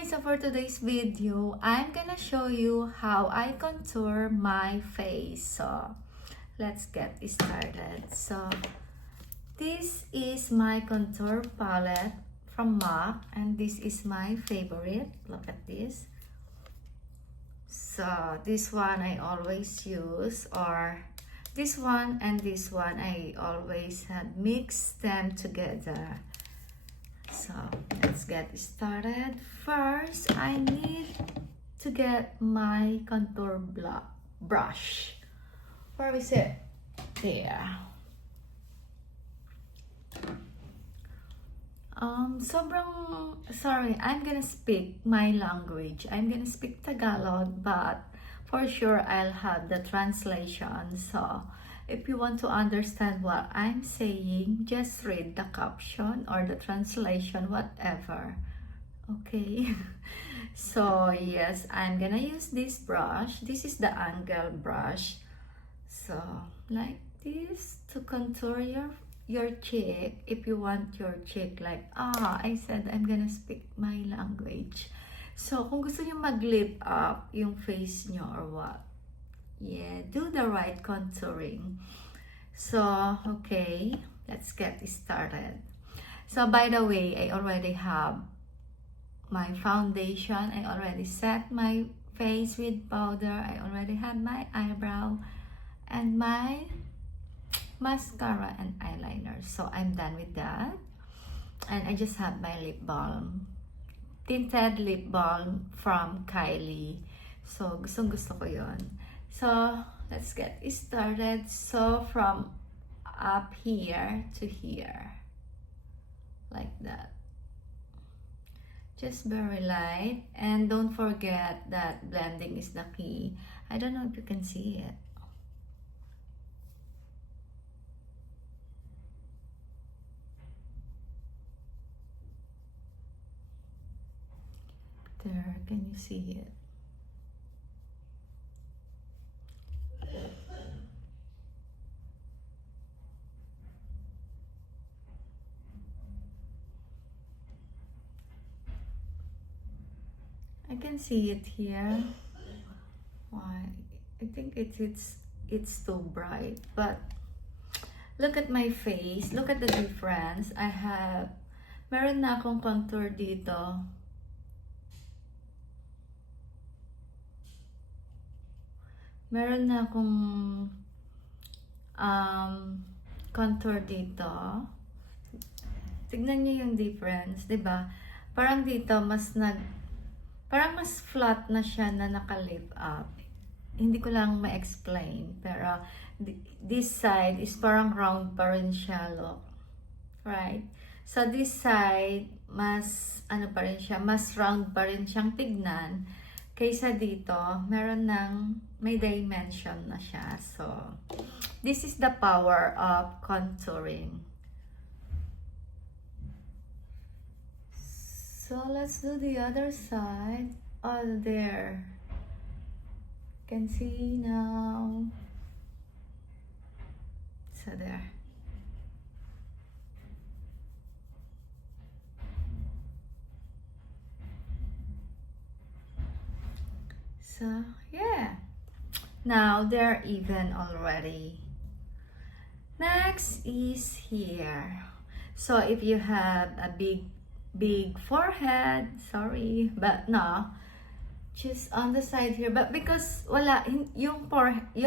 Hi, so for today's video, I'm gonna show you how I contour my face. So, let's get started. So, this is my contour palette from MAC, and this is my favorite. Look at this. So, this one I always use, or this one and this one I always had mixed them together. So let's get started. First, I need to get my contour brush. Where is it? There. Sorry, I'm gonna speak my language. I'm gonna speak Tagalog, but for sure I'll have the translation. So if you want to understand what I'm saying, just read the caption or the translation, whatever. Okay. So yes, I'm gonna use this brush. This is the angle brush. So like this to contour your cheek. If you want your cheek like, I said I'm gonna speak my language. So kung gusto niyo mag-lip up yung face niyo or what, yeah, do the right contouring. So, okay, let's get started. So, by the way, I already have my foundation. I already set my face with powder. I already have my eyebrow and my mascara and eyeliner. So, I'm done with that. And I just have my lip balm. Tinted lip balm from Kylie. So, gustong-gusto ko yun. So, let's get started. So, from up here to here. Like that. Just very light. And don't forget that blending is the key. I don't know if you can see it. There, can you see it? I can see it here. Why? I think it's too bright, but look at my face. Look at the difference. Meron na akong contour dito. Meron na akong contour dito. Tignan niyo yung difference, 'di ba? Parang dito parang mas flat na siya na naka-lip up. Hindi ko lang ma-explain, pero this side is parang round pa rin siya, look. Right? So this side mas pa rin siya, mas round pa rin siyang tignan kaysa dito, may dimension na siya. So this is the power of contouring. So let's do the other side. Oh, there. Can see now. So there. So yeah. Now they're even already. Next is here. So if you have a big forehead, sorry, but no, just on the side here. But because yung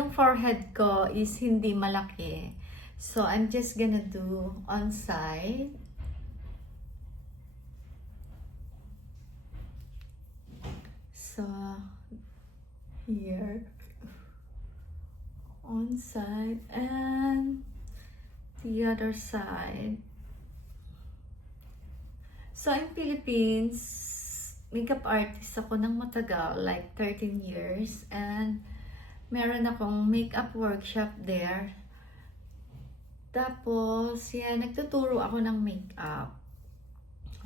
forehead ko is hindi malaki, so I'm just gonna do on side. So here on side and the other side. So, in Philippines, makeup artist ako ng matagal, like 13 years. And meron akong makeup workshop there. Tapos, nagtuturo ako ng makeup.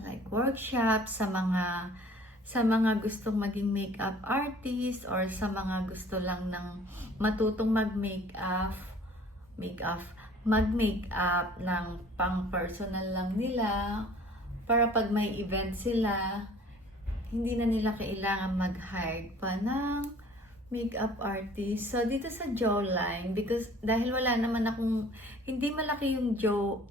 Like workshop sa mga gustong maging makeup artist or sa mga gusto lang ng matutong mag-makeup ng pang personal lang nila. Para pag may event sila, hindi na nila kailangan mag-hire pa ng makeup artist. So, dito sa jawline, because dahil wala naman akong, hindi malaki yung jaw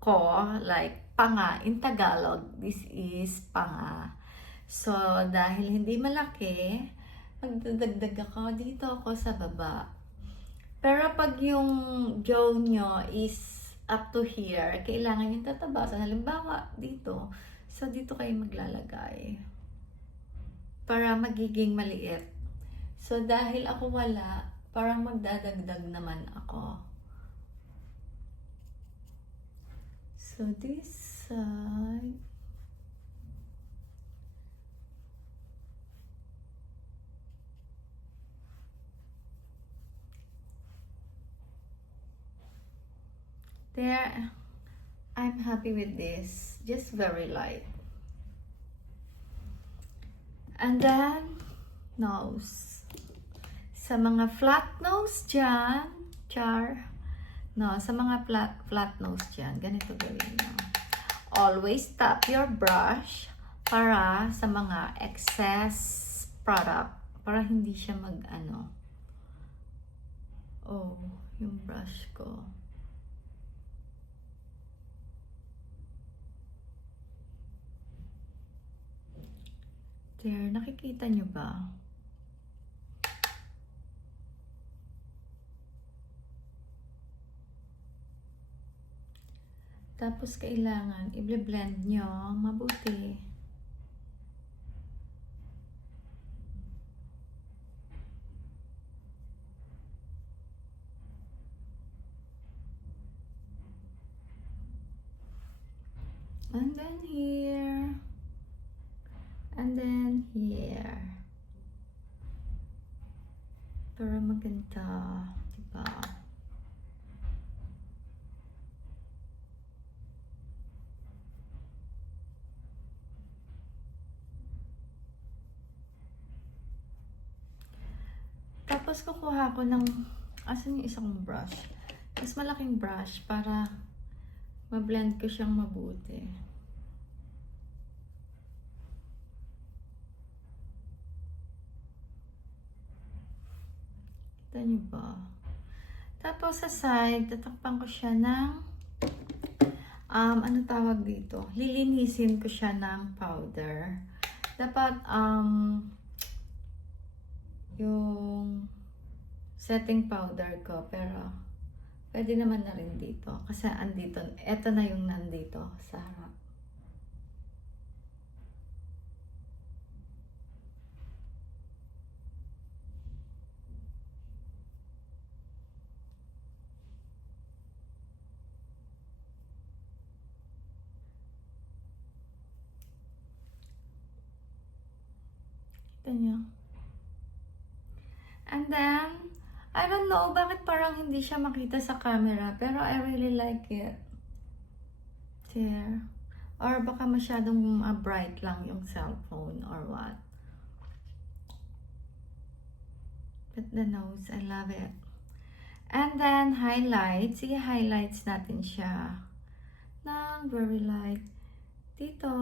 ko, like panga, in Tagalog, this is panga. So, dahil hindi malaki, magdadagdag ako dito ako sa baba. Pero pag yung jaw nyo is up to here, kailangan yung tatabasan. Halimbawa, dito. So, dito kayo maglalagay. Para magiging maliit. So, dahil ako wala, parang magdadagdag naman ako. So, this side. There, I'm happy with this. Just very light. And then, nose. Sa mga flat nose dyan, sa mga flat nose dyan, ganito gawin nyo. Always tap your brush para sa mga excess product, para hindi siya yung brush ko. There, nakikita nyo ba? Tapos kailangan i-blend nyo mabuti. And then here. And then here. Para maganda, diba? Tapos kukuha ko ng, asan yung isang brush? Mas malaking brush para ma-blend ko siyang mabuti. Kita niyo ba? Tapos sa side, tatakpan ko siya ng, ano tawag dito? Lilinisin ko siya ng powder. Dapat, yung setting powder ko, pero pwede naman na rin dito. Kasi andito, eto na yung nandito sa harap. Kita niyo? And then, I don't know bakit parang hindi siya makita sa camera, pero I really like it. There. Or baka masyadong bright lang yung cellphone or what. But the nose, I love it. And then, highlights. Sige, highlights natin siya. Ng very light. Dito.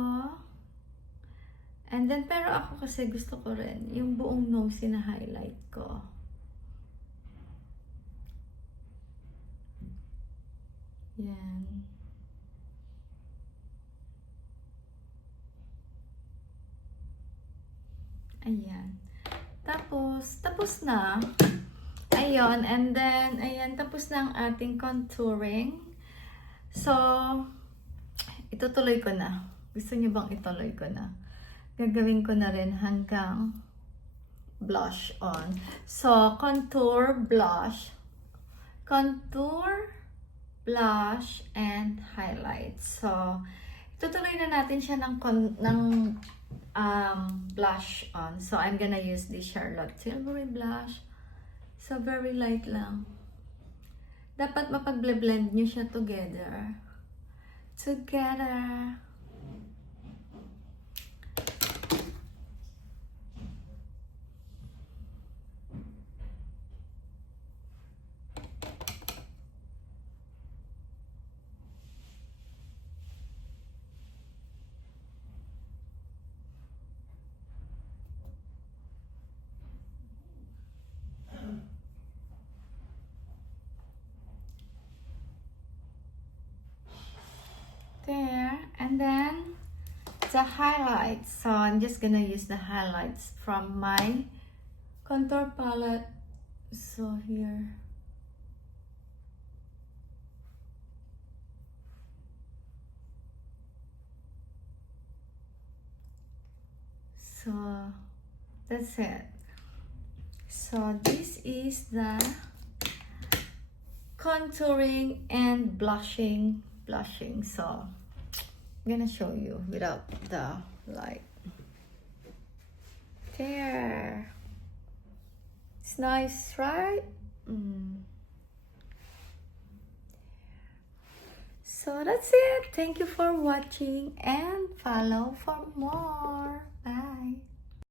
And then, pero ako kasi gusto ko rin yung buong nose na highlight ko. Yan. Ayan. Tapos na. Ayun. And then, ayan, tapos na ang ating contouring. So, itutuloy ko na. Gusto niyo bang ituloy ko na? Gagawin ko na rin hanggang blush on. So, contour, blush, and highlight. So, itutuloy na natin siya ng blush on. So, I'm gonna use the Charlotte Tilbury blush. So, very light lang. Dapat mapag-blend nyo siya together. there. And then the highlights. So I'm just gonna use the highlights from my contour palette. So here. So that's it. So this is the contouring and blushing. So I'm gonna show you without the light. There. It's nice, right? So that's it. Thank you for watching and follow for more.